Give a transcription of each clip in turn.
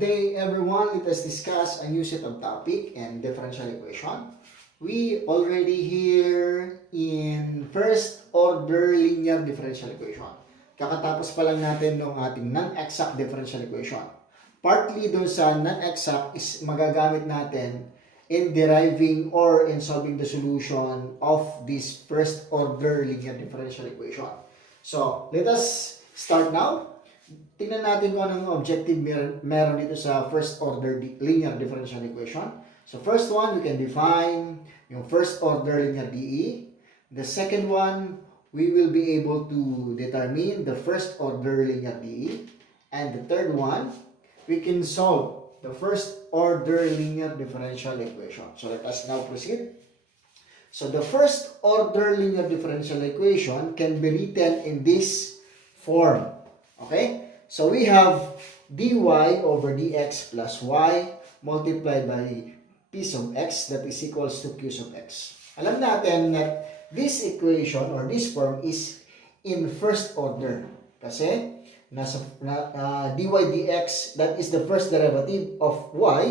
Good day everyone. Let us discuss a new set of topic and differential equation. We already here in first order linear differential equation. Kakatapos pa lang natin ng ating non-exact differential equation. Partly dun sa non-exact is magagamit natin in deriving or in solving the solution of this first order linear differential equation. So, let us start now. Tingnan natin kung anong objective meron dito sa first order linear differential equation. So first one, we can define yung first order linear DE. The second one, we will be able to determine the first order linear DE. And the third one, we can solve the first order linear differential equation. So let us now proceed. So the first order linear differential equation can be written in this form. Okay? So we have dy over dx plus y multiplied by p sub x that is equals to q sub x. Alam natin that this equation or this form is in first order. Kasi dy dx, that is the first derivative of y,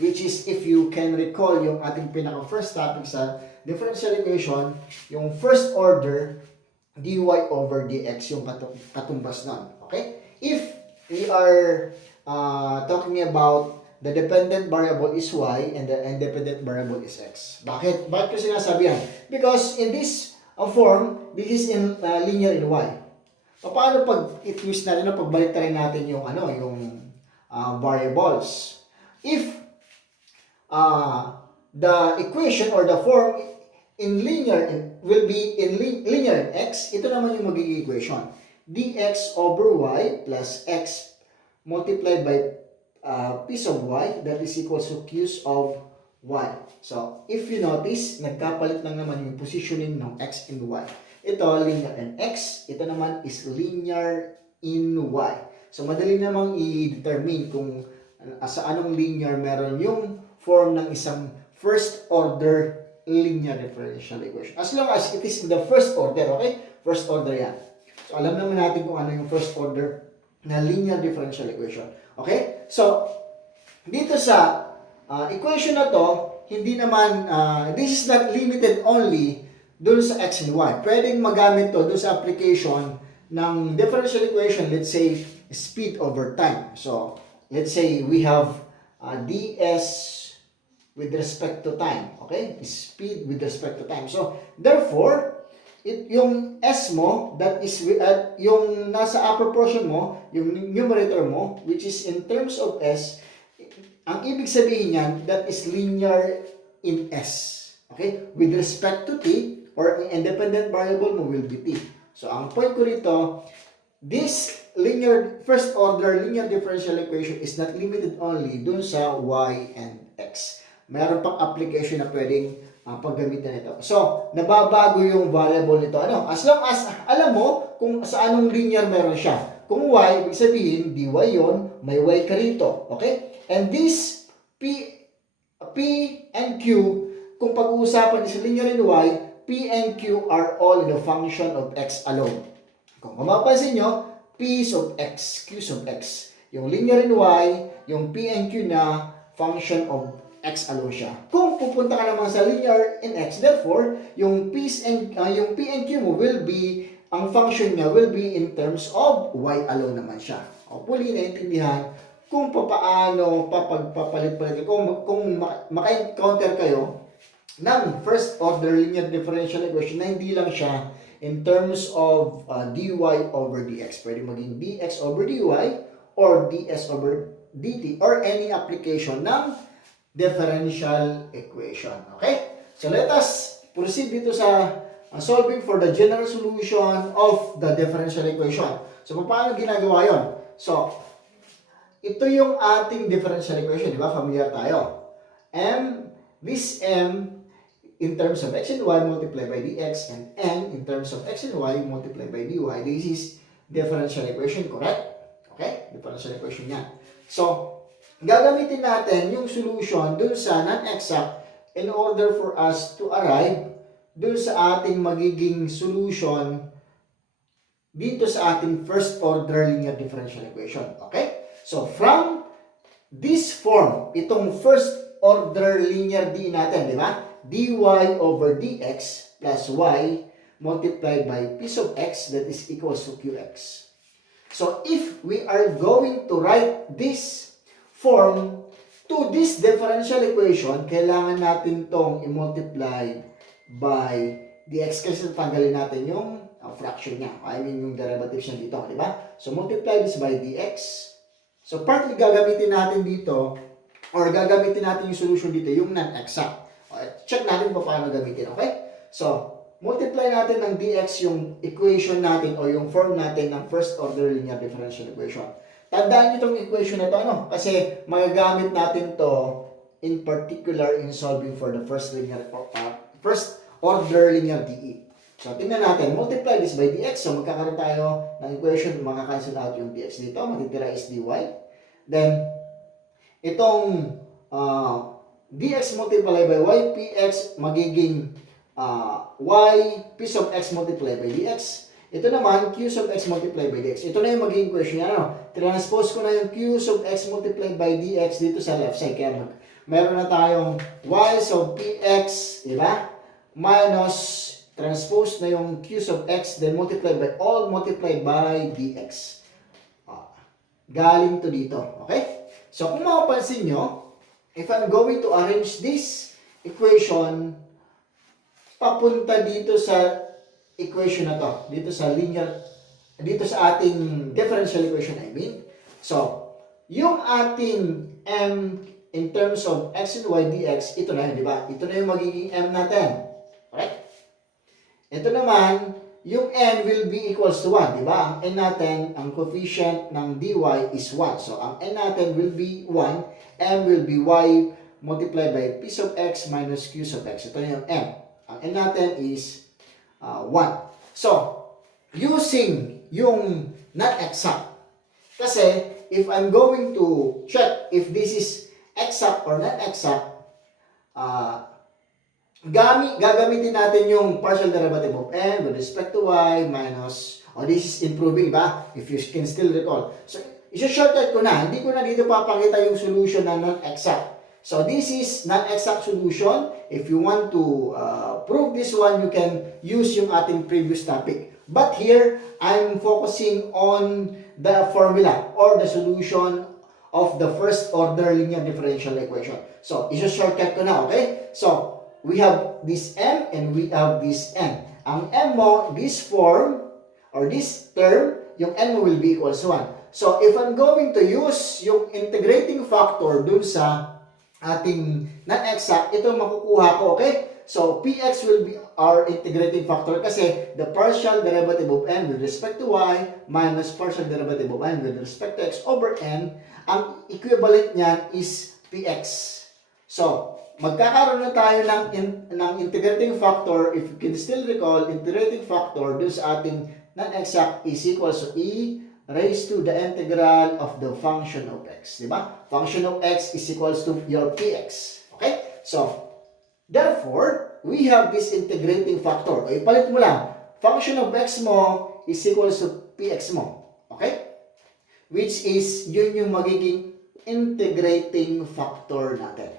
which is, if you can recall yung ating pinaka first topic sa differential equation, yung first order dy over dx yung katumbas nun. Okay? If we are talking about the dependent variable is y and the independent variable is x. Bakit? Bakit ko sinasabi yan? Because in this form, this is in linear in y. Paano pag i-twist natin o pagbalik natin yung variables? If the equation or the form in linear will be in linear in x, ito naman yung magiging equation. Dx over y plus x multiplied by p sub y, that is equals to q of y. So, if you notice, nagkapalit lang naman yung positioning ng x and y. Ito, linear in x. Ito naman is linear in y. So, madali namang i-determine kung sa anong linear meron yung form ng isang first order linear differential equation. As long as it is in the first order, okay? First order yan. So, alam naman natin kung ano yung first order na linear differential equation. Okay? So, dito sa equation na to, hindi naman, this is not limited only dun sa x and y. Pwedeng magamit to dun sa application ng differential equation, let's say, speed over time. So, let's say we have ds with respect to time. Okay? Speed with respect to time. So, therefore, yung S mo, that is yung nasa upper portion mo, yung numerator mo, which is in terms of S, ang ibig sabihin niyan, that is linear in S. Okay? With respect to T, or independent variable mo will be T. So, ang point ko rito, this linear, first order linear differential equation is not limited only dun sa Y and X. Mayroon pang application na pwedeng paggamitan ito. So, nababago yung variable nito. Ano? As long as alam mo kung sa anong linear meron siya. Kung y, ibig sabihin, dy yon, may y ka rito. Okay? And this P and Q, kung pag-uusapan is linear in y, P and Q are all in the function of x alone. Kung mapapansin nyo, P sub x, Q sub x. Yung linear in y, yung P and Q na function of x alone siya. Kung pupunta ka naman sa linear in x, therefore, yung P and Q mo will be, ang function niya will be in terms of y alone naman siya. Hopefully, naintindihan kung paano papalit-palit. Kung maka-encounter kayo ng first order linear differential equation na hindi lang siya in terms of dy over dx. Pwede maging dx over dy or ds over dt or any application ng differential equation. Okay? So let us proceed dito sa solving for the general solution of the differential equation. So paano ginagawa yon? So, ito yung ating differential equation, di ba? Familiar tayo. This m in terms of x and y multiplied by dx and n in terms of x and y multiplied by dy. This is differential equation, correct? Okay? Differential equation yan. So, gagamitin natin yung solution dun sa non-exact in order for us to arrive dun sa ating magiging solution dito sa ating first order linear differential equation. Okay? So, from this form, itong first order linear d natin, di ba? dy over dx plus y multiplied by piece of x that is equals to qx. So if we are going to write this form to this differential equation, kailangan natin tong i-multiply by dx kasi tanggalin natin yung fraction niya. I mean yung derivatives niya dito, di ba? So multiply this by dx. So partly gagamitin natin dito or gagamitin natin yung solution dito, yung non-exact. Check natin paano gamitin, okay? So, multiply natin ng dx yung equation natin o yung form natin ng first order linear differential equation. Tandaan nyo itong equation na to, ano? Kasi magagamit natin to in particular in solving for the first order linear DE. So, tingnan natin. Multiply this by dx. So, magkakaroon tayo ng equation, makakancel out yung dx dito. Matitira is dy. Then, itong dx multiplied by y, px magiging y piece of x multiplied by dx. Ito naman, q of x multiplied by dx. Ito na yung magiging equation niya. Ano? Transpose ko na yung q of x multiplied by dx dito sa left side. Kaya meron na tayong y of px, di ba? Minus, transpose na yung q of x, then multiplied by all multiplied by dx. Galing to dito. Okay? So, kung mapapansin nyo, if I'm going to arrange this equation papunta dito sa equation na to, dito sa linear, dito sa ating differential equation, I mean. So, yung ating m in terms of x and y dx, ito na yun, di ba? Ito na yung magiging m natin. Correct? Ito naman, yung n will be equals to 1, di ba? Ang n natin, ang coefficient ng dy is 1. So, ang n natin will be 1, m will be y multiplied by piece of x minus q of x. Ito na yung m. Ang n natin is 1. So, using yung non-exact, kasi if I'm going to check if this is exact or non-exact, gagamitin natin yung partial derivative of m with respect to y minus, this is improving ba? If you can still recall. So, isa-shortcut ko na. Hindi ko na dito papakita yung solution na non-exact. So, this is non-exact solution. If you want to prove this one, you can use yung ating previous topic. But here, I'm focusing on the formula or the solution of the first order linear differential equation. So, isa-shortcut ko na, okay? So, we have this m and we have this n. Ang m mo, this form or this term, yung n mo will be equals to 1. So, if I'm going to use yung integrating factor dun sa ating non-exact, ito makukuha ko, okay? So, px will be our integrating factor kasi the partial derivative of n with respect to y minus partial derivative of n with respect to x over n, ang equivalent niyan is px. So, magkakaroon na tayo ng integrating factor. If you can still recall, integrating factor dun sa ating non-exact is equals to e raised to the integral of the function of x. Diba? Function of x is equals to your px. Okay? So, therefore, we have this integrating factor. O ipalit mo lang, function of x mo is equals to px mo. Okay? Which is, yun yung magiging integrating factor natin.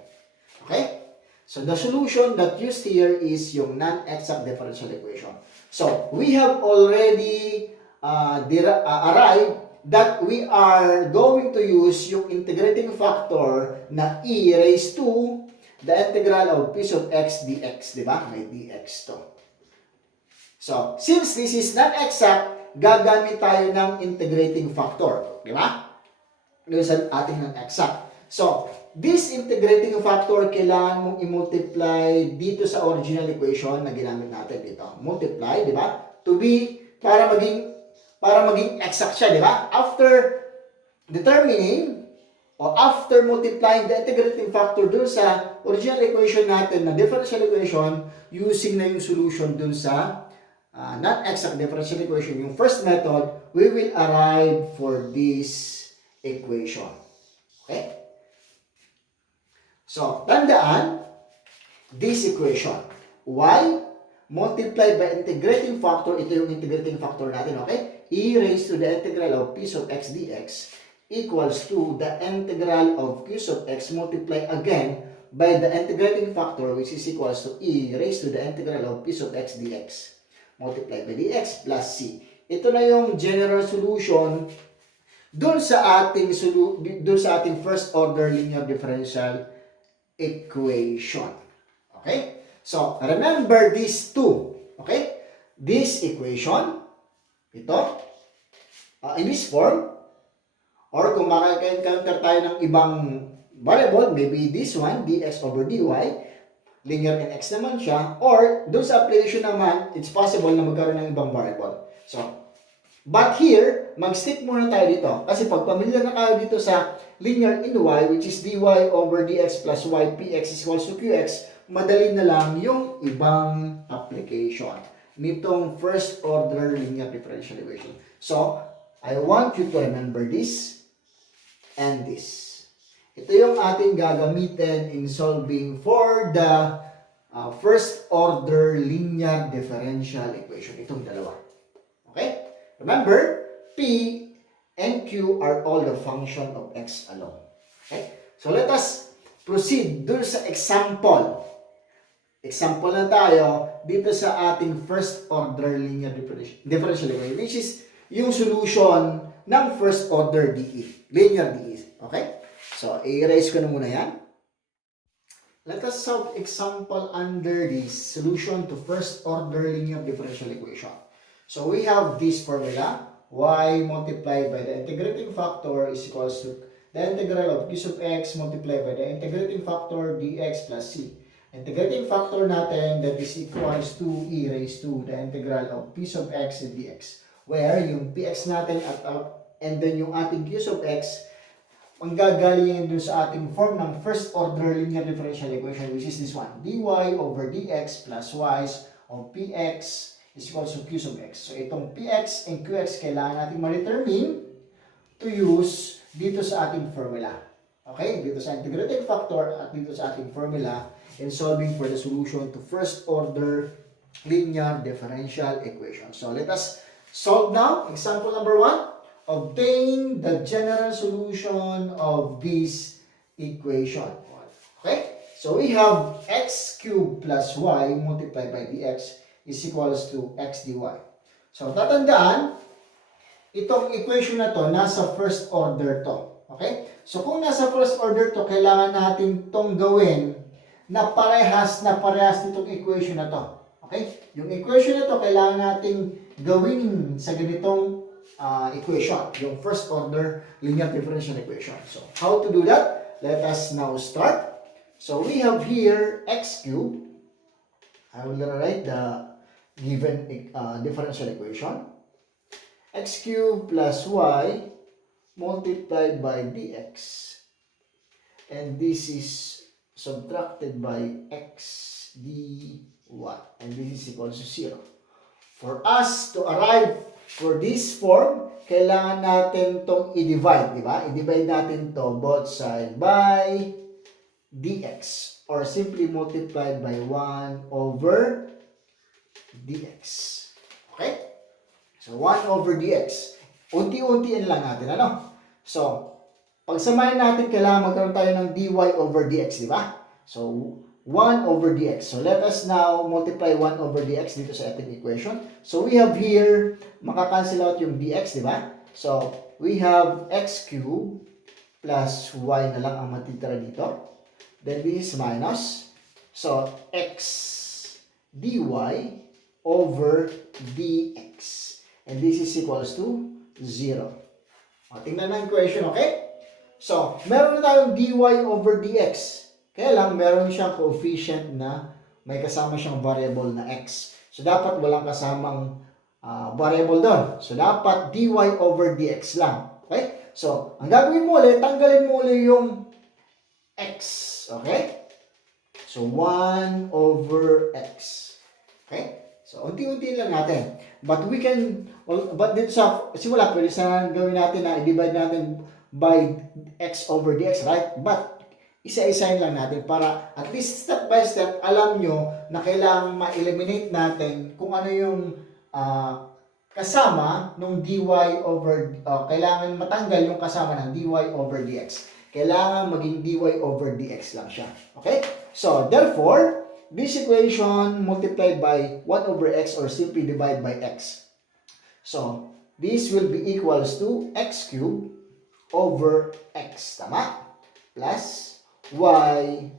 Okay? So, the solution that used here is yung non-exact differential equation. So, we have already arrived that we are going to use yung integrating factor na e raised to the integral of piece of x dx. Diba? May dx to. So, since this is non-exact, gagamit tayo ng integrating factor. Diba? Doon sa ating non-exact. So, this integrating factor, kailangan mong i-multiply dito sa original equation na ginamit natin dito. Multiply, di ba? To be, para maging exact siya, di ba? After determining, or after multiplying the integrating factor dun sa original equation natin na differential equation, using na yung solution dun sa non-exact differential equation, yung first method, we will arrive for this equation. Okay? So, tandaan, this equation, y multiplied by integrating factor, ito yung integrating factor natin, okay? E raised to the integral of piece of x dx equals to the integral of q sub x multiplied again by the integrating factor, which is equals to e raised to the integral of p sub x dx multiplied by dx plus c. Ito na yung general solution dun sa ating first order linear differential equation. Okay? So, remember these two. Okay? This equation, ito, in this form, or kung makaka-encounter tayo ng ibang variable, maybe this one, dx over dy, linear and x naman siya, or doon sa application naman, it's possible na magkaroon ng ibang variable. So, but here, mag-stick muna tayo dito. Kasi pag pamilyar na tayo dito sa linear in y, which is dy over dx plus y, px is equals to qx, madali na lang yung ibang application nitong first order linear differential equation. So, I want you to remember this and this. Ito yung ating gagamitin in solving for the first order linear differential equation. Itong dalawa. Okay? Remember, P and Q are all the function of x alone. Okay? So let us proceed dun sa example. Example na tayo dito sa ating first order linear differential equation, which is yung solution ng first order DE, linear DE. Okay? So, i-erase ko na muna yan. Let us solve example under the solution to first order linear differential equation. So, we have this formula, y multiplied by the integrating factor is equals to the integral of q sub x multiplied by the integrating factor dx plus c. Integrating factor natin, that is equals to e raised to the integral of p sub x and dx, where yung px natin and then yung ating q sub x manggagaling dun sa ating form ng first order linear differential equation, which is this one, dy over dx plus y of px is equals to q sub x. So itong px and qx kailangan natin ma-determine to use dito sa ating formula. Okay? Dito sa integrating factor at dito sa ating formula in solving for the solution to first order linear differential equation. So let us solve now. Example number 1. Obtain the general solution of this equation. Okay? So we have x cubed plus y multiplied by dx is equals to x dy. So tatandaan, itong equation na to, nasa first order to. Okay? So kung nasa first order to, kailangan natin tong gawin na parehas nitong equation na to. Okay? Yung equation na to, kailangan nating gawin sa ganitong equation, yung first order linear differential equation. So, how to do that? Let us now start. So, we have here x cubed. I will write the given differential equation. X cubed plus y multiplied by dx. And this is subtracted by x dy. And this is equal to 0. For us to arrive for this form, kailangan natin itong i-divide, di ba? I-divide natin to both sides by dx, or simply multiplied by 1 over dx. Okay? So, 1 over dx. Unti-untiin lang natin, ano? So, pagsamahin natin, kailangan magkaroon tayo ng dy over dx, di ba? So, 1 over dx. So, let us now multiply 1 over dx dito sa ating equation. So, we have here, makakancel out yung dx, di ba? So, we have x cubed plus y na lang ang matitira dito. Then, this is minus. So, x dy over dx. And this is equals to 0. O, tingnan na yung equation, okay? So, meron na tayong dy over dx. Kaya lang, meron siyang coefficient na may kasama siyang variable na x. So, dapat walang kasamang variable doon. So, dapat dy over dx lang. Okay? So, ang gagawin mo ulit, tanggalin mo ulit yung x. Okay? So, 1 over x. Okay? So, unti-unti lang natin. But we can, but dito sa simula, pwede sana gawin natin na i-divide natin by x over dx, right? But, isa-isahin lang natin para at least step by step alam nyo na kailangang ma-eliminate natin kung ano yung kasama nung dy over, kailangan matanggal yung kasama ng dy over dx. Kailangan maging dy over dx lang siya. Okay? So, therefore, this equation multiplied by 1 over x or simply divide by x. So, this will be equals to x cubed over x. Tama? Plus y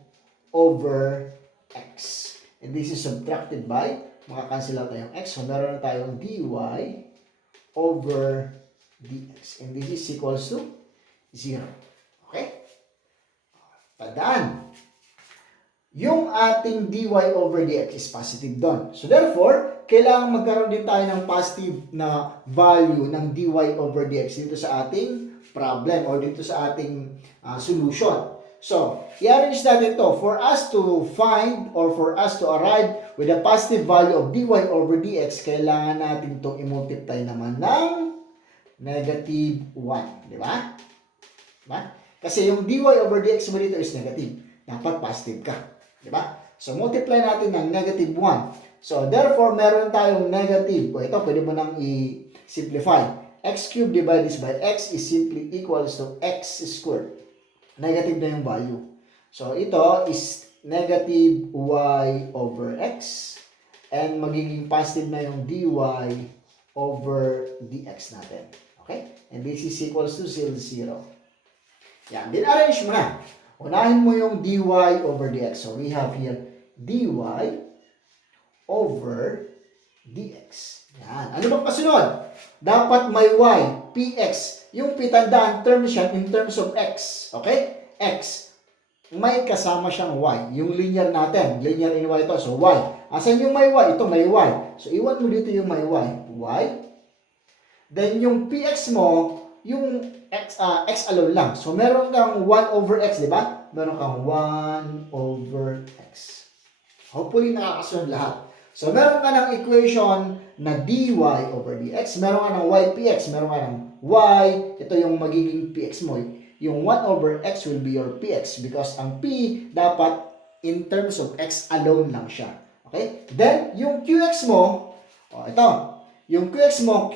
over x. And this is subtracted by, makakancel out tayong x. So, meron na tayong dy over dx. And this is equals to 0. Okay? Tandaan, yung ating dy over dx is positive doon. So, therefore, kailangan magkaroon din tayo ng positive na value ng dy over dx dito sa ating problem or dito sa ating solution. So, i-arrange natin to. For us to find or for us to arrive with a positive value of dy over dx, kailangan natin itong i-multiply naman ng negative 1. Di ba? Diba? Kasi yung dy over dx mo dito is negative. Dapat positive ka. Di ba? So, multiply natin ng negative 1. So, therefore, meron tayong negative. O ito, pwede mo nang i-simplify. X cubed divided by x is simply equals to x squared. Negative na yung value. So, ito is negative y over x. And magiging positive na yung dy over dx natin. Okay? And this is equals to 0. Yan. Then, arrange mo na. Unahin mo yung dy over dx. So, we have here dy over dx. Yan. Ano bang kasunod? Dapat may y, px. Yung pitandaan term siya in terms of x. Okay? X. May kasama siyang y. Yung linear natin. Linear in y ito. So, y. Asan yung may y? Ito may y. So, iwan mo dito yung may y. Y. Then, yung px mo, yung x alone lang. So, meron kang 1 over x, di ba? Meron kang 1 over x. Hopefully, nakakasunod lahat. So, meron ka ng equation na dy over dx. Meron ka ng y px. Meron ka ng y. Ito yung magiging px mo. Yung 1 over x will be your px because ang p dapat in terms of x alone lang siya. Okay? Then, yung qx mo, ito. Yung qx mo,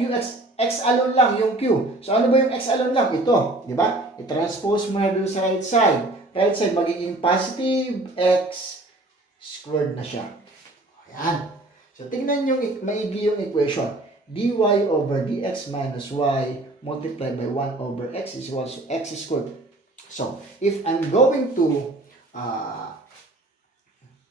x alone lang yung q. So, ano ba yung x alone lang? Ito. Di ba? I-transpose mo na doon sa right side. Right side magiging positive x squared na siya. Ayan. So, tingnan nyo maigi yung equation. dy over dx minus y multiplied by 1 over x is equal to x squared. So, if I'm going to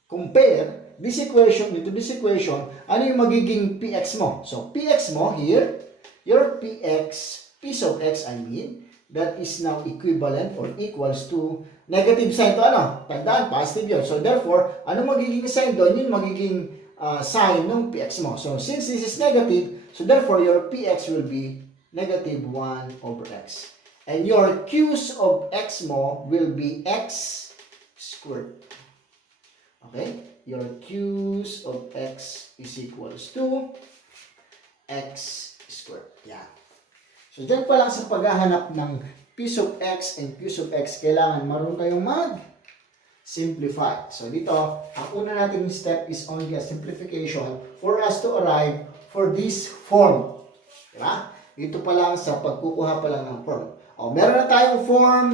compare this equation into this equation, ano yung magiging px mo? So, px mo here, your px, piece of x I mean, that is now equivalent or equals to negative sign to ano? Tandaan, positive yun. So, therefore, ano magiging sign doon? Yun magiging sign ng px mo. So, since this is negative, so therefore, your px will be negative 1 over x. And your q's of x mo will be x squared. Okay? Your q's of x is equals to x squared. Yan. So, dyan pa lang sa paghahanap ng piece of x and q's of x, kailangan marunong kayong mag-simplify. So, dito, ang una nating step is only a simplification for us to arrive for this form. Diba? Dito pa lang sa pagkukuha pa lang ng form. O, meron na tayong form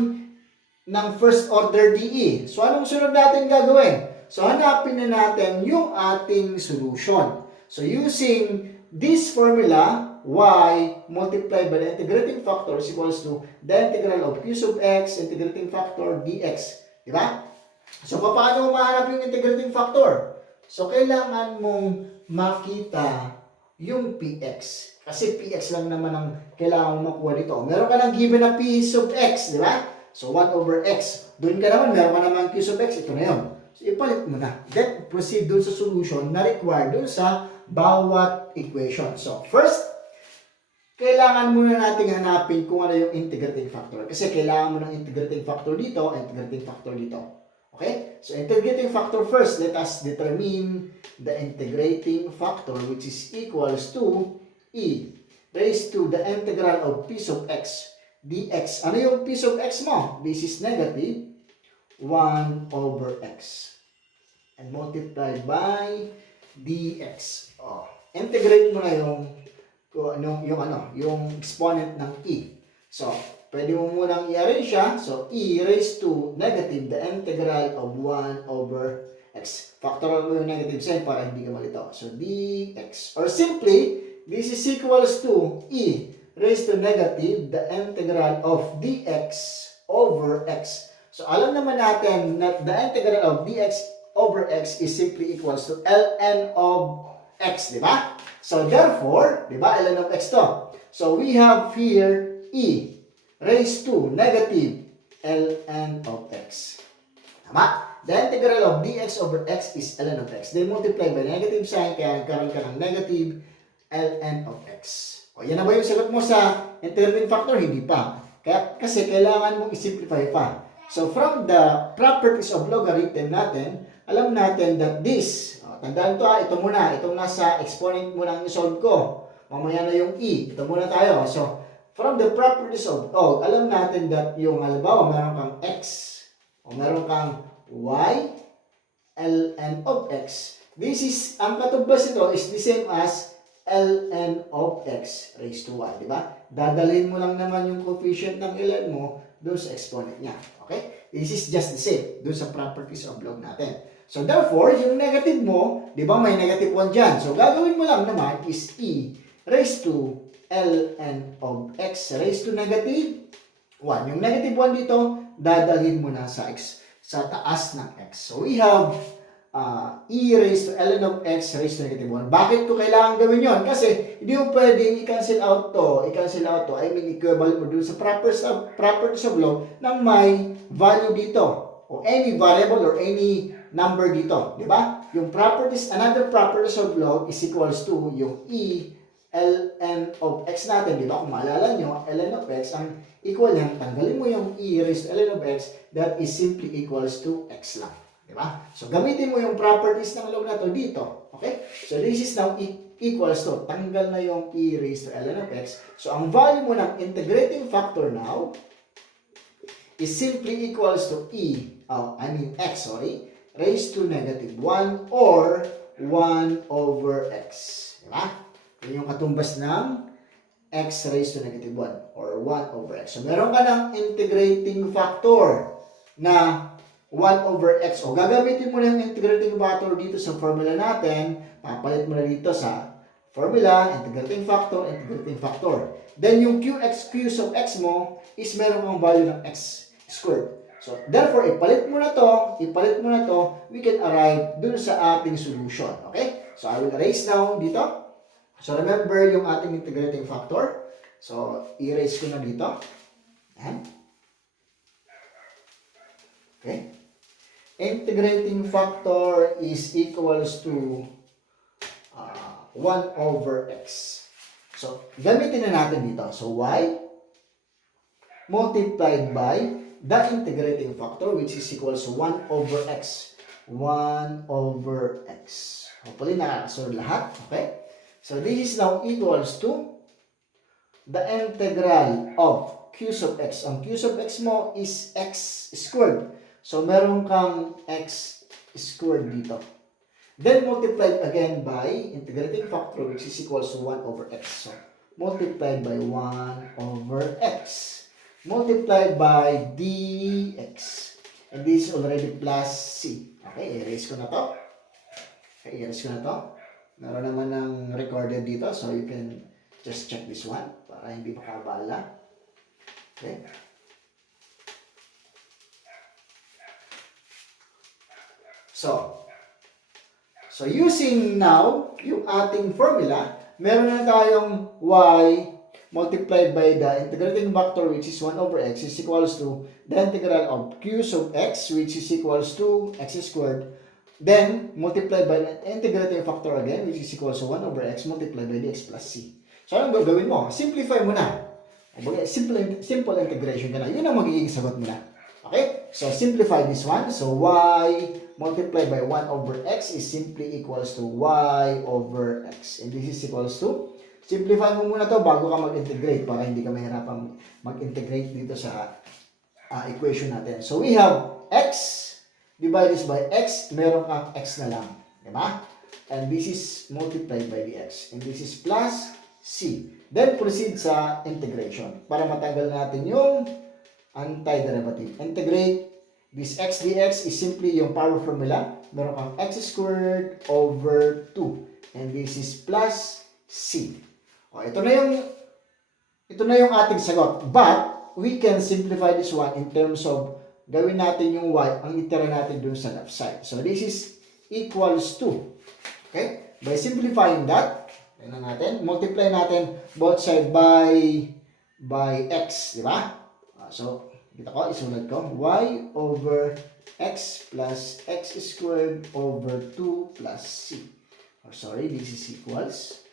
ng first order DE. So, anong sunod natin gagawin? So, hanapin na natin yung ating solution. So, using this formula, y multiplied by the integrating factor is equals to the integral of q sub x integrating factor dx. Diba? So, paano mahanap yung integrating factor? So, kailangan mong makita yung px. Kasi px lang naman ang kailangan mong makuha dito. Meron ka ng given na p sub x, di ba? So, 1 over x. Doon ka naman, meron ka naman q sub x. Ito na yun. So, ipalit mo na. Then, proceed doon sa solution na required doon sa bawat equation. So, first, kailangan muna natin hanapin kung ano yung integrating factor. Kasi kailangan mo ng integrating factor dito, integrating factor dito. Okay? So, integrating factor first, let us determine the integrating factor which is equals to e raised to the integral of p sub x dx. Ano yung p sub x mo? This is negative 1 over x. And multiplied by dx. Oh, integrate mo na yung yung exponent ng e. So, pwede mo munang i-arrange siya. So, e raised to negative the integral of 1 over x. Factorial mo yung negative sign para hindi ka malito. So, dx. Or simply, this is equals to e raised to negative the integral of dx over x. So, alam naman natin that the integral of dx over x is simply equals to ln of x, di ba? So, therefore, di ba, ln of x to. So, we have here e raised to negative ln of x. Tama? The integral of dx over x is ln of x. Then, multiply by negative sign, kaya nagkaroon ka ng negative ln of x. O, yan na ba yung sagot mo sa integrating factor? Hindi pa. Kasi kailangan mong i-simplify pa. So, from the properties of logarithm natin, alam natin that this, tandaan to ito muna, itong nasa exponent muna ang isolve ko. Mamaya na yung e, ito muna tayo. So, from the properties of, alam natin that yung halimbawa, meron kang x, o meron kang y, ln of x. This is, ang katumbas ito is the same as ln of x raised to y, di ba? Dadalhin mo lang naman yung coefficient ng ln mo doon sa exponent niya. Okay? This is just the same doon sa properties of log natin. So, therefore, yung negative mo, di ba may negative 1 dyan? So, gagawin mo lang naman is e raised to ln of x raised to negative 1. Yung negative 1 dito, dadalhin mo na sa x, sa taas ng x. So, we have e raised to ln of x raised to negative 1. Bakit ko kailangan gawin yon? Kasi hindi mo pwedeng i-cancel out to. I mean, equivalent mo dun sa properties of log ng may value dito. O any variable or any number dito. Di ba? Yung properties, another properties of log is equals to yung e ln of x natin. Di ba? Kung maalala nyo, ln of x, ang equal yan, tanggalin mo yung e raised to ln of x, that is simply equals to x lang. Diba? So, gamitin mo yung properties ng log na to dito. Okay? So, this is now equals to, tanggal na yung e raised to ln of x. So, ang value mo ng integrating factor now is simply equals to x, raised to negative 1 or 1 over x. Diba? Yun yung katumbas ng x raised to negative 1 or 1 over x. So, meron ka ng integrating factor na 1 over x. O, gagamitin mo na yung integrating factor dito sa formula natin. Papalit mo na dito sa formula, integrating factor. Then, yung qx of x mo is meron kang value ng x squared. So, therefore, ipalit mo na to, we can arrive dun sa ating solution. Okay? So, I will erase now dito. So, remember yung ating integrating factor. So, erase ko na dito. Ayan. Okay? Integrating factor is equals to 1 over x. So, gamitin na natin dito. So, y multiplied by the integrating factor which is equals to 1 over x. 1 over x. Hopefully, nakakasunod lahat. Okay? So, this is now equals to the integral of q sub x. Ang q sub x mo is x squared. So, meron kang x squared dito. Then, multiplied again by integrating factor which is equals to 1 over x. So, multiplied by 1 over x. Multiplied by dx. And this is already plus c. Okay, erase ko na to. Meron naman ng recorded dito. So, you can just check this one para hindi makabala. Okay. So using now yung ating formula, meron na tayong y multiplied by the integrating factor which is 1 over x is equals to the integral of q sub x which is equals to x squared. Then, multiplied by the integrating factor again which is equals to 1 over x multiplied by dx plus c. So, anong gagawin mo? Simplify mo na. Simple integration ka na. Yun ang magiging sagot mo na. Okay? So, simplify this one. So, y multiplied by 1 over x is simply equals to y over x. And this is equals to, simplify mo muna to bago ka mag-integrate para hindi ka mahirapan mag-integrate dito sa equation natin. So, we have x divided by x, meron kang x na lang. Diba? And this is multiplied by dx. And this is plus c. Then proceed sa integration para matanggal natin yung antiderivative. Integrate this x dx is simply yung power formula. Meron kang x squared over 2. And this is plus c. O, ito na yung ating sagot. But, we can simplify this one in terms of gawin natin yung y, ang itira natin dun sa left side. So, this is equals to, okay? By simplifying that, multiply natin both side by x, di ba? So, dito ko, isulat ko, y over x plus x squared over 2 plus c. Or sorry, this is equals.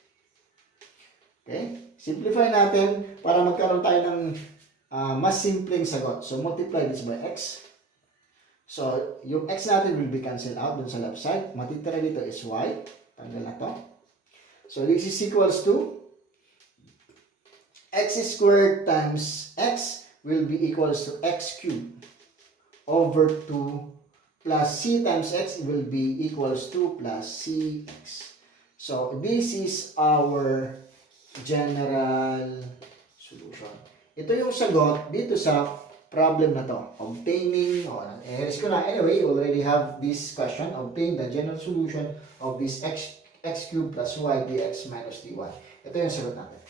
Okay? Simplify natin para magkaroon tayo ng mas simpleng sagot. So, multiply this by x. So, yung x natin will be cancelled out dun sa left side. Matitira dito is y. Tanggal na to. So, this is equals to x squared times x will be equals to x cubed over 2 plus c times x will be equals to plus cx. So, this is our general solution. Ito yung sagot dito sa problem na to. Obtaining, erase ko na. Anyway, you already have this question. Obtain the general solution of this x cubed plus y dx minus dy. Ito yung sagot natin.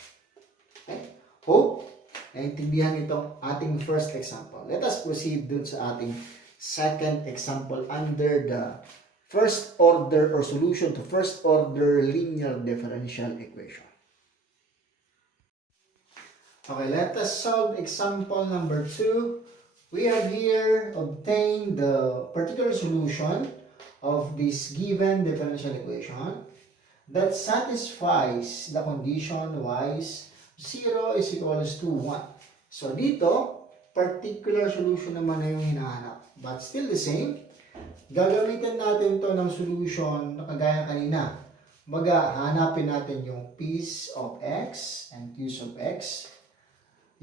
Okay? Hope naintindihan itong ating first example. Let us proceed dun sa ating second example under the first order or solution to first order linear differential equation. Okay, let us solve example number 2. We have here obtained the particular solution of this given differential equation that satisfies the condition y 0 is equals to 1. So, dito, particular solution naman na yung hinahanap. But still the same, gagamitin natin to ng solution na kagaya kanina. Hanapin natin yung piece of x and q's of x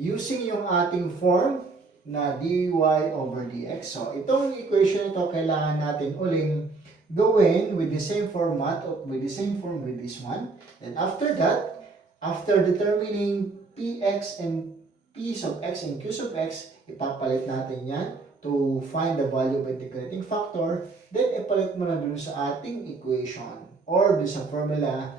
using yung ating form na dy over dx. So, itong equation ito kailangan natin uling gawin with the same format or with the same form with this one. And after that, after determining px and p's of x and q's of x, ipapalit natin yan to find the value of integrating factor. Then, ipalit mo na dun sa ating equation or dun sa formula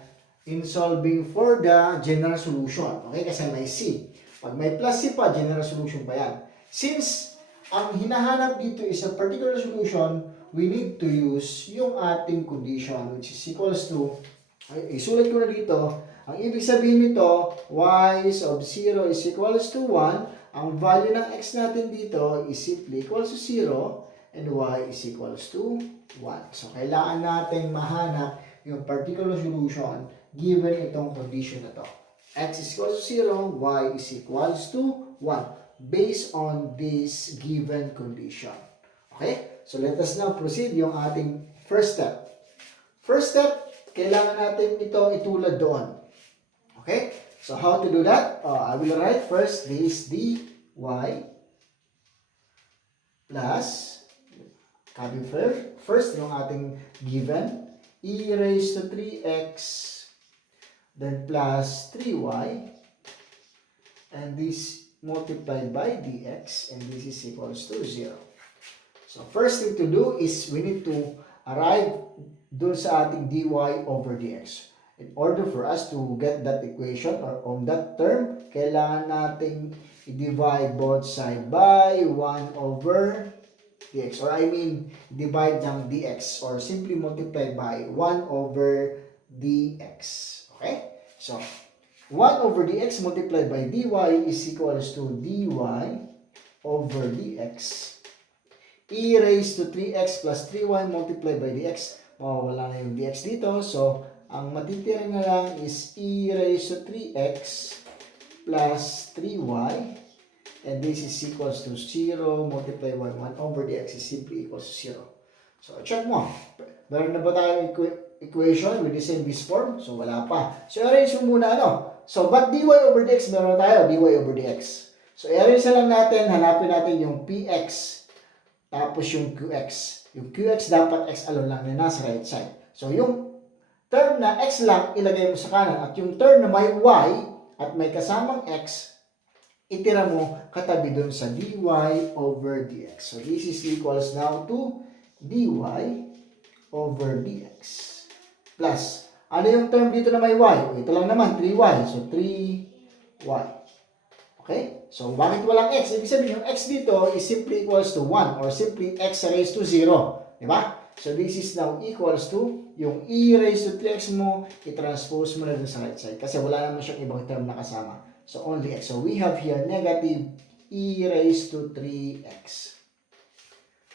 in solving for the general solution. Okay? Kasi may c. Pag may plus c pa, general solution pa yan. Since ang hinahanap dito is a particular solution, we need to use yung ating condition which is equals to, isulat ko na dito, ang ibig sabihin nito, y of 0 is equals to 1. Ang value ng x natin dito is simply equals to 0 and y is equals to 1. So, kailangan natin mahanap yung particular solution given itong condition na to. X is equals to 0, y is equals to 1 based on this given condition. Okay? So, let us now proceed yung ating first step. First step, kailangan natin ito itulad doon. Okay? So, how to do that? I will write first this dy plus, copy first yung ating given, e raised to 3x, then plus 3y, and this multiplied by dx, and this is equals to 0. So, first thing to do is we need to arrive dun sa ating dy over dx. In order for us to get that equation or on that term, kailangan nating i-divide both side by 1 over dx. Or I mean, divide ng dx or simply multiply by 1 over dx. Okay? So, 1 over dx multiplied by dy is equals to dy over dx. E raised to 3x plus 3y multiplied by dx. Mawawala na yung dx dito. So, ang matitira na lang is e raised to 3x plus 3y. And this is equals to 0 multiplied by 1 over dx is simply equals to 0. So, check mo. Meron na ba tayong equation with the same base form? So, wala pa. So, arrange mo muna So, but dy over dx, meron na tayo. dy over dx. So, arrange na lang natin. Hanapin natin yung px. Tapos yung qx. Yung qx dapat x alone lang na nasa right side. So, yung term na x lang, ilagay mo sa kanan. At yung term na may y at may kasamang x, itira mo katabi dun sa dy over dx. So, this is equals now to dy over dx. Plus, ano yung term dito na may y? Ito lang naman, 3y. So, 3y. Okay? So, bakit walang x? Ibig sabihin, yung x dito is simply equals to 1 or simply x raised to 0. Diba? So, this is now equals to yung e raised to 3x mo, i-transpose mo na dun sa right side. Kasi wala naman siyang ibang term na kasama. So, only x. So, we have here negative e raised to 3x.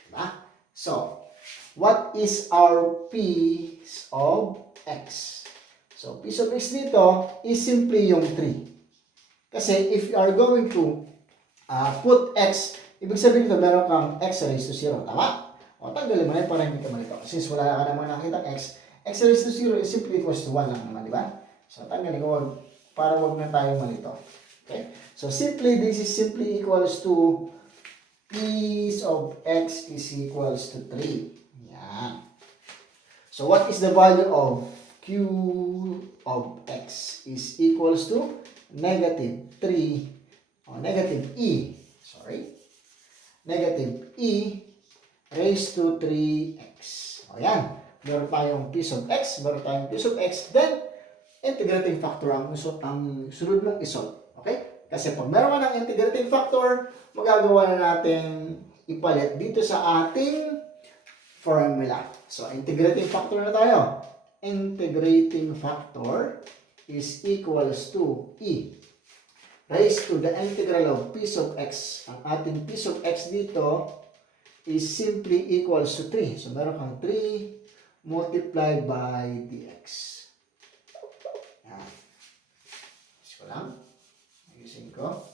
Diba? So, what is our piece of x? So, piece of x dito is simply yung 3. Kasi if you are going to put x, ibig sabihin dito, meron kang x raised to 0. Tama? O, tanggalin mo na yun para hindi ka malito. Since wala ka naman nakita x raised to 0 is simply equals to 1 lang naman, di ba? So, tanggalin ko para wag na tayo malito. Okay? So, simply, this is simply equals to piece of x is equals to 3. Yan. So, what is the value of q of x is equals to negative 3, or negative e, negative e raised to 3x. O yan, meron tayong piece of x, then integrating factor ang sunod mong isolve. Okay? Kasi pag meron ka ng integrating factor, magagawa na natin ipalit dito sa ating formula. So, integrating factor na tayo. Integrating factor is equals to e raised to the integral of piece of x. Ang ating piece of x dito is simply equals to 3. So, meron kang 3 multiplied by dx. Yan. Ayos ko lang. Ayusin ko.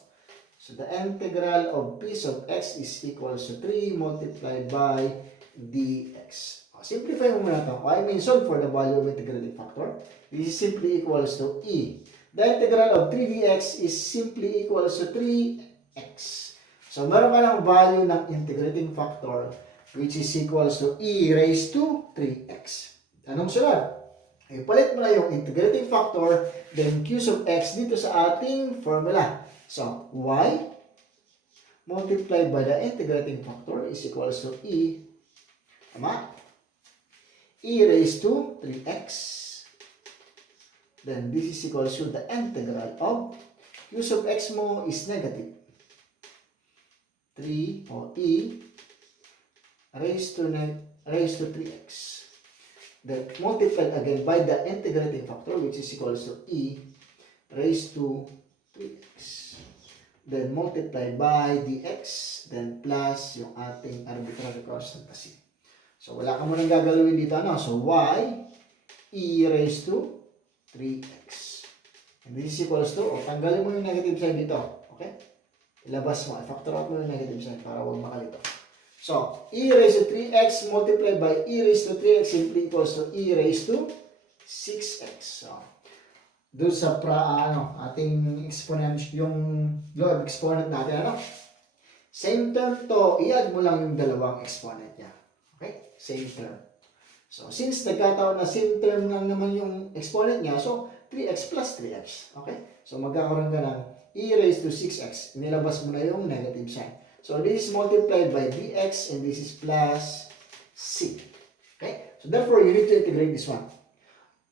So, the integral of piece of x is equals to 3 multiplied by dx. Simplify mo muna ito. I mean, solve for the value of integrating factor. This is simply equals to e. The integral of 3 dx is simply equals to 3x. So, meron ka ng value ng integrating factor which is equals to e raised to 3x. Anong sunod? Ipalit mo na yung integrating factor, then q sub x dito sa ating formula. So, y multiplied by the integrating factor is equals to e. Tama? E raised to 3x. Then this is equals to the integral of q sub x mo is negative 3 or e raised to 3x. Then multiplied again by the integrating factor which is equals to e raised to 3x. Then multiplied by dx, then plus yung ating arbitrary constant kasi. So, wala ka munang gagalawin dito, ano? So, y e raised to 3x. And this is equals to, tanggalin mo yung negative sign dito. Okay? Ilabas mo, i-factor out mo yung negative sign para huwag makalito. So, e raised to 3x multiplied by e raised to 3x simply equals to e raised to 6x. So, doon sa ating exponent, yung law of exponent natin, ano? Same term to, i-add mo lang yung dalawang exponent niya. Okay? Same term. So, since nagkataon na same term lang naman yung exponent niya, so, 3x plus 3x. Okay? So, magkakaroon ka ng e raised to 6x. Nilabas mo na yung negative sign. So, this is multiplied by dx and this is plus c. Okay? So, therefore, you need to integrate this one.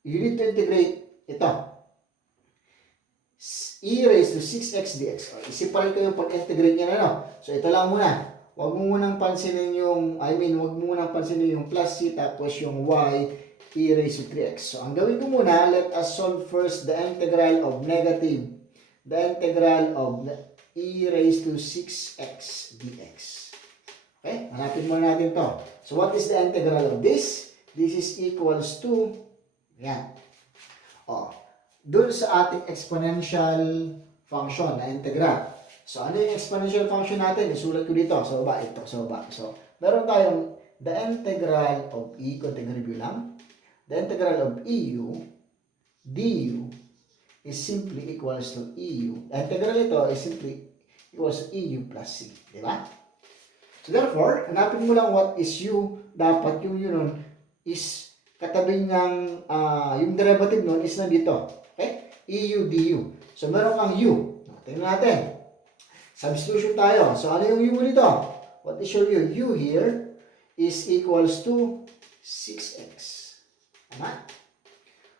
You need to integrate ito. E raised to 6x dx. Isiparin ko yung pag-integrate niya na, no? So, ito lang muna. Huwag mo munang pansinin yung, huwag mo munang pansinin yung plus c tapos yung y e raised to 3x. So, ang gawin ko muna, let us solve first the integral of negative, the integral of e raised to 6x dx. Okay? Hanapin muna natin to. So, what is the integral of this? This is equals to, yan. Dun sa ating exponential function na integral. So, ano yung exponential function natin? Isulat ko dito. Sa baba, ito. Sa baba. So, meron tayong the integral of e, konting review lang. The integral of eu du is simply equals to eu. The integral ito is simply equals to eu plus c. Diba? So, therefore, hanapin mo lang what is u. Dapat yung yun is katabi ng, yung derivative nun is nandito. Okay? EU du. So, meron kang u. Tingnan natin. Substitution tayo. So, ano yung u mo dito? What is your u? U here is equals to 6x. Tama?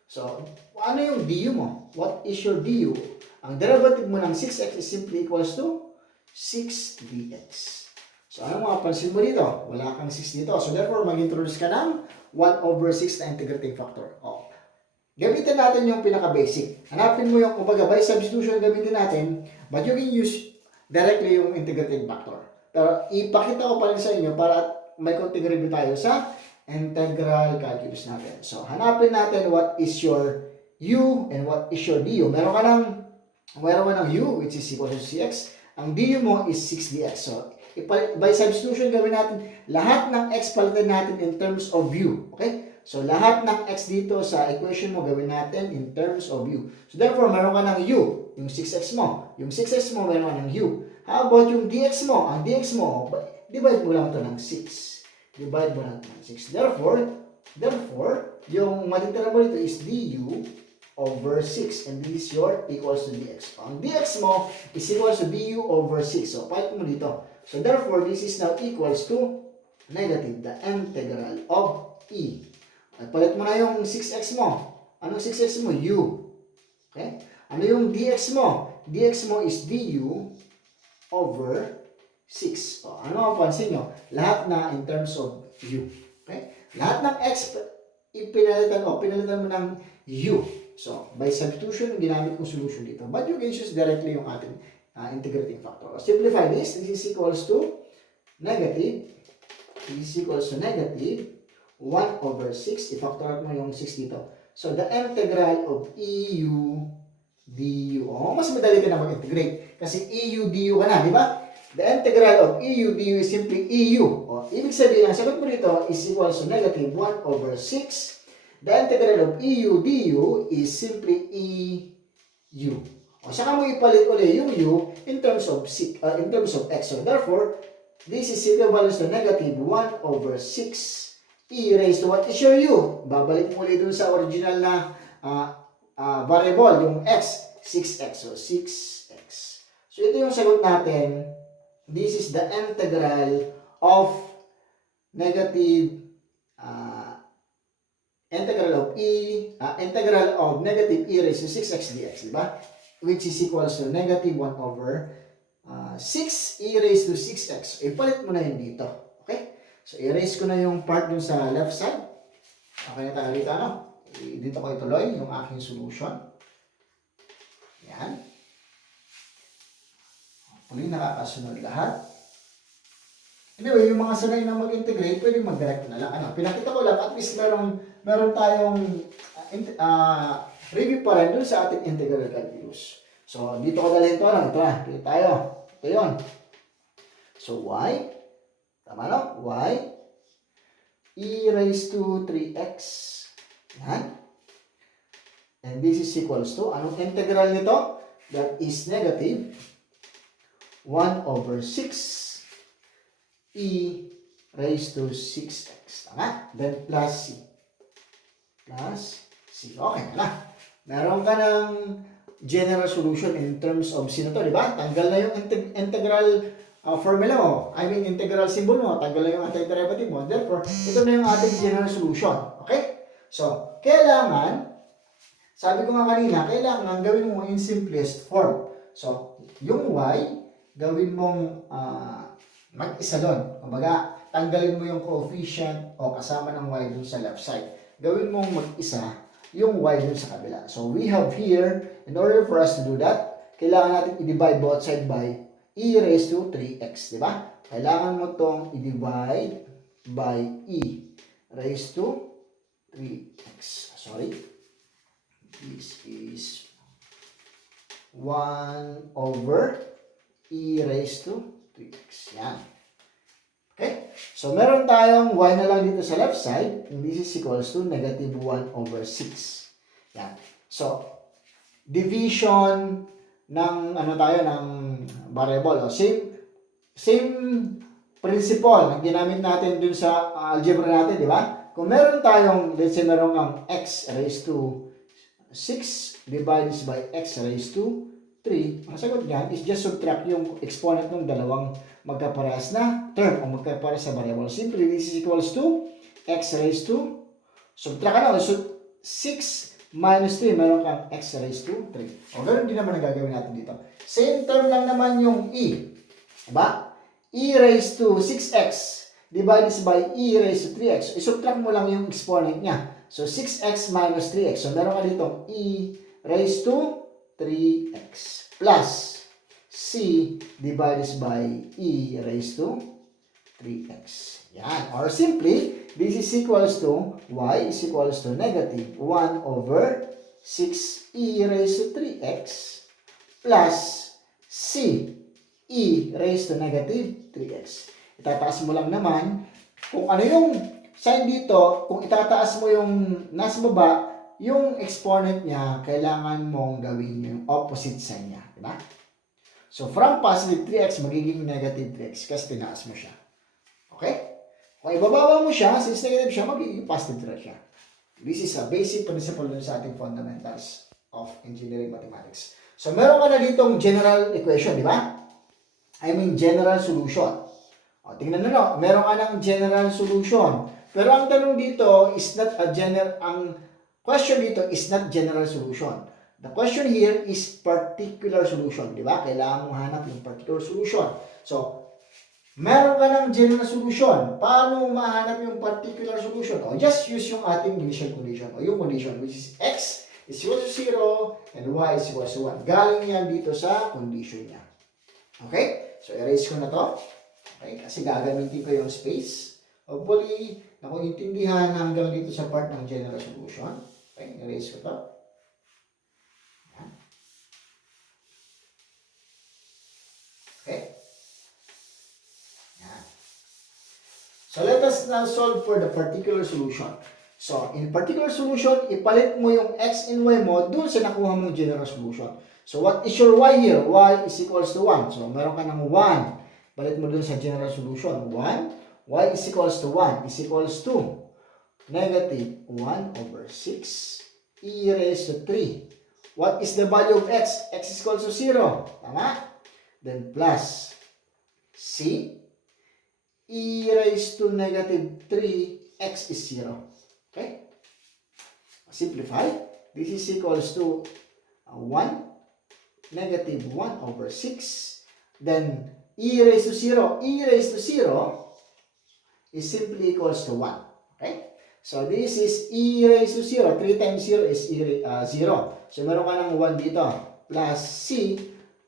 So, ano yung du mo? What is your du? Ang derivative mo ng 6x is simply equals to 6 dx. So, ano mapapansin mo dito? Wala kang 6 dito. So, therefore, mag-introduce ka ng 1 over 6 na integrating factor. Oh. Gamitin natin yung pinaka-basic. Hanapin mo yung, kumbaga, by substitution gamitin natin, but you can use directly yung integrating factor. Pero, ipakita ko pa rin sa inyo para may konting review tayo sa integral calculus natin. So, hanapin natin what is your u and what is your du. Meron ka ng u, which is equal to cx. Ang du mo is 6 dx. So, by substitution gawin natin, lahat ng x palitan natin in terms of u. Okay? So, lahat ng x dito sa equation mo gawin natin in terms of u. So, therefore, meron ka ng u, yung 6x mo. Yung 6x mo, meron ka ng u. How about yung dx mo? Ang dx mo, divide mo lang ito ng 6. Divide mo lang ito ng 6. Therefore, yung matitira mo dito is du over 6. And this is your equals to dx. Ang dx mo is equals to du over 6. So, palit mo dito. So, therefore, this is now equals to negative the integral of e. At palit mo na yung 6x mo. Anong 6x mo? U. Okay? Ano yung dx mo? Dx mo is du over 6. O, ano mapansin nyo? Lahat na in terms of u. Okay? Lahat ng x, pinalitan mo ng u. So, by substitution, ginamit kong solution dito. But you can choose directly yung ating integrating factor. Simplify this. This is equals to negative. This is equals to negative 1 over 6. I-factor mo yung 6 dito. So, the integral of EU du. Oh, mas madali ka na mag-integrate. Kasi EU du ka na, di ba? The integral of EU du is simply EU. Oh, ibig sabihin, ang sagot mo dito is equals to negative 1 over 6. The integral of EU du is simply EU. O, saka mo ipalit ulit yung u in terms of x. So, therefore, this is equivalent to negative 1 over 6 e raised to what is your u? Babalik mo ulit dun sa original na variable, yung x, 6x. So, 6x. So, ito yung sagot natin. This is the integral of negative integral of negative e raised to 6x dx, di ba? Which is equals to negative 1 over 6 e raised to 6x. So, ipalit mo na yun dito. Okay? So, erase ko na yung part dun sa left side. Okay na tayo dito, ano? Dito ko ituloy yung aking solution. Yan. Hopefully, nakakasunod lahat. Anyway, yung mga sanay na mag-integrate, pwede mag-direct na lang. Ano? Pinakita ko lang, at least meron tayong review pa rin dun sa ating integral calculus. So, dito ko dalhin ito. Ito na. Dito tayo. Ito yun. So, y. Tama no? Y e raised to 3x. Yan. And this is equals to, anong integral nito? That is negative 1 over 6 e raised to 6x. Tama? Then plus c. Plus c. Okay na. Meron ka ng general solution in terms of c na to, di ba? Tanggal na yung integral formula mo. I mean, integral symbol mo. Tanggal na yung antiderivative mo. Therefore, ito na yung ating general solution. Okay? So, kailangan, sabi ko nga kanina, kailangan gawin mo in simplest form. So, yung y, gawin mong mag-isa doon. Kumbaga, tanggalin mo yung coefficient o kasama ng y dun sa left side. Gawin mong mag-isa yung y dun sa kabila. So, we have here, in order for us to do that, kailangan natin i-divide both side by e raised to 3x, di ba? Kailangan mo tong i-divide by e raised to 3x. Sorry. This is 1 over e raised to 3x. Yan. Okay? So, meron tayong y na lang dito sa left side. And this is equals to negative 1 over 6. Yan. So, division ng ng variable. Same principle na ginamit natin dun sa algebra natin, di ba? Kung meron tayong, let's say meron kang x raised to 6 divided by x raised to 3, ang sagot dyan is just subtract yung exponent ng dalawang magkaparehas na term o magkaparehas sa variable. Simply, this is equals to x raised to, subtract ka na, so 6 minus 3, meron kang x raised to 3. O, ganun din naman ang gagawin natin dito. Same term lang naman yung e. Diba? E raised to 6x divided by e raised to 3x. So, isubtract mo lang yung exponent niya. So, 6x minus 3x. So, meron ka dito e raised to 3x plus c divided by e raised to 3x. Yan. Or simply, this is equals to y is equals to negative 1 over 6e raised to 3x plus c e raised to negative 3x. Itataas mo lang naman kung ano yung sign dito, kung itataas mo yung nasa baba, yung exponent niya, kailangan mong gawin yung opposite sign niya. Diba? So, from positive 3x, magiging negative 3x kasi tinaas mo siya. Okay? Kung ibababa mo siya, since negative siya, magiging positive 3 siya. This is a basic principle dun sa ating fundamentals of engineering mathematics. So, meron ka na ditong general equation, di ba? I mean, general solution. O, tingnan na, meron ka ng general solution. Pero ang tanong dito is not a general, ang question dito is not general solution. The question here is particular solution, di ba? Kailangan mong hanap yung particular solution. So, meron ka ng general solution. Paano mahanap yung particular solution? O, just use yung ating initial condition o yung condition which is x is equal to 0 and y is equal to 1. Galing yan dito sa condition niya. Okay? So, erase ko na to. Okay? Kasi gagamitin ko yung space. Hopefully, nakuintindihan hanggang dito sa part ng general solution. Okay? Erase ko to. Yan. Okay? Yan. So, let us now solve for the particular solution. So, in particular solution, ipalit mo yung x and y mo dun sa nakuha mong general solution. So, what is your y here? Y is equals to 1. So, meron ka ng 1. Palit mo dun sa general solution. 1. Y is equals to 1 is equals to negative 1 over 6 e raised to 3. What is the value of x? X is equals to 0. Tama? Then plus c e raised to negative 3 x is 0. Okay? Simplify. This is equals to 1 negative 1 over 6. Then e raised to 0. E raised to 0 is simply equals to 1. Okay? So, this is e raised to 0. 3 times 0 is 0. So, meron ka ng 1 dito. Plus c,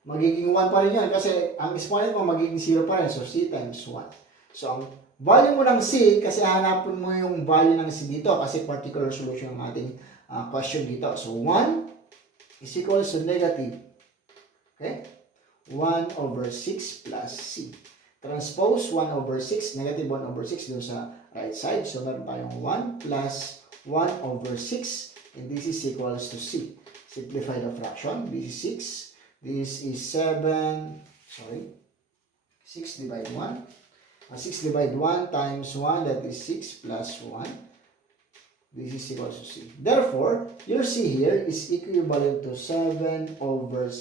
magiging 1 pa rin yan. Kasi, ang exponent mo magiging 0 pa rin. So, c times 1. So, ang value mo ng c, kasi hanapin mo yung value ng c dito. Kasi particular solution ng ating question dito. So, 1 is equals to negative. Okay? 1 over 6 plus c. Transpose 1 over 6, negative 1 over 6 dun sa right side. So, meron tayong 1 plus 1 over 6. And this is equals to c. Simplify the fraction. This is 6. This is 7. Sorry. 6 divide 1. 6 divide 1 times 1. That is 6 plus 1. This is equals to c. Therefore, your c here is equivalent to 7 over 6.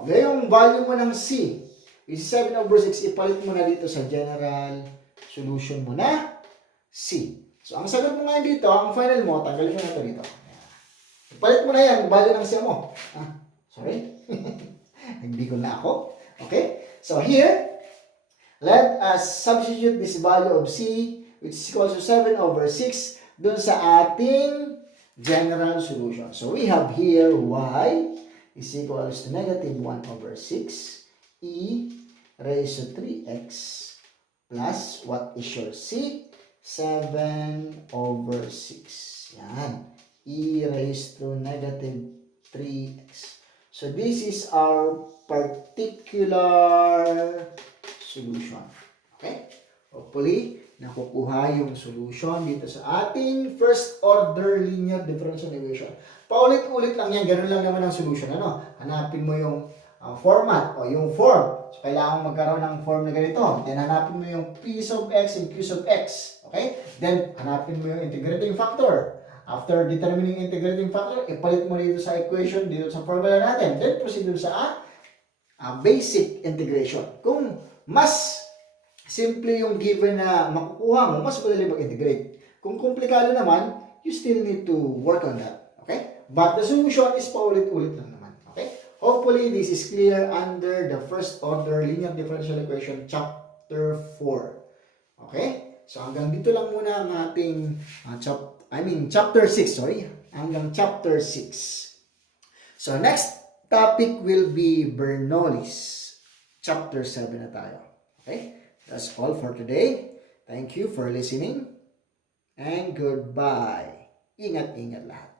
Okay, yung value mo ng c is 7 over 6, ipalit mo na dito sa general solution mo na c. So, ang sagot mo ngayon dito, ang final mo, tanggalin mo na ito dito. Ipalit mo na yan, value ng c mo. Sorry? Nagbigol na ako. Okay? So, here, let us substitute this value of c, which is equal to 7 over 6, dun sa ating general solution. So, we have here y is equals to negative 1 over 6 e raised to 3x plus what is your c? 7 over 6. Yan. E raised to negative 3x. So, this is our particular solution. Okay? Hopefully, nakukuha yung solution dito sa ating first order linear differential equation. Paulit-ulit lang yan. Ganun lang naman ang solution. Ano? Hanapin mo yung format o yung form. So, kailangan magkaroon ng form na ganito. Then, hanapin mo yung p's of x and q's of x. Okay? Then, hanapin mo yung integrating factor. After determining integrating factor, ipalit mo dito sa equation, dito sa formula natin. Then, proceed dun sa basic integration. Kung mas simple yung given na makukuha mo, mas madali mag-integrate. Kung komplikado naman, you still need to work on that. Okay? But the solution is paulit-ulit lang naman. Okay? Hopefully, this is clear under the first order linear differential equation chapter 4. Okay? So, hanggang dito lang muna ang ating chapter 6, sorry. Hanggang chapter 6. So, next topic will be Bernoulli's. Chapter 7 na tayo. Okay? That's all for today. Thank you for listening. And goodbye. Ingat-ingat lahat.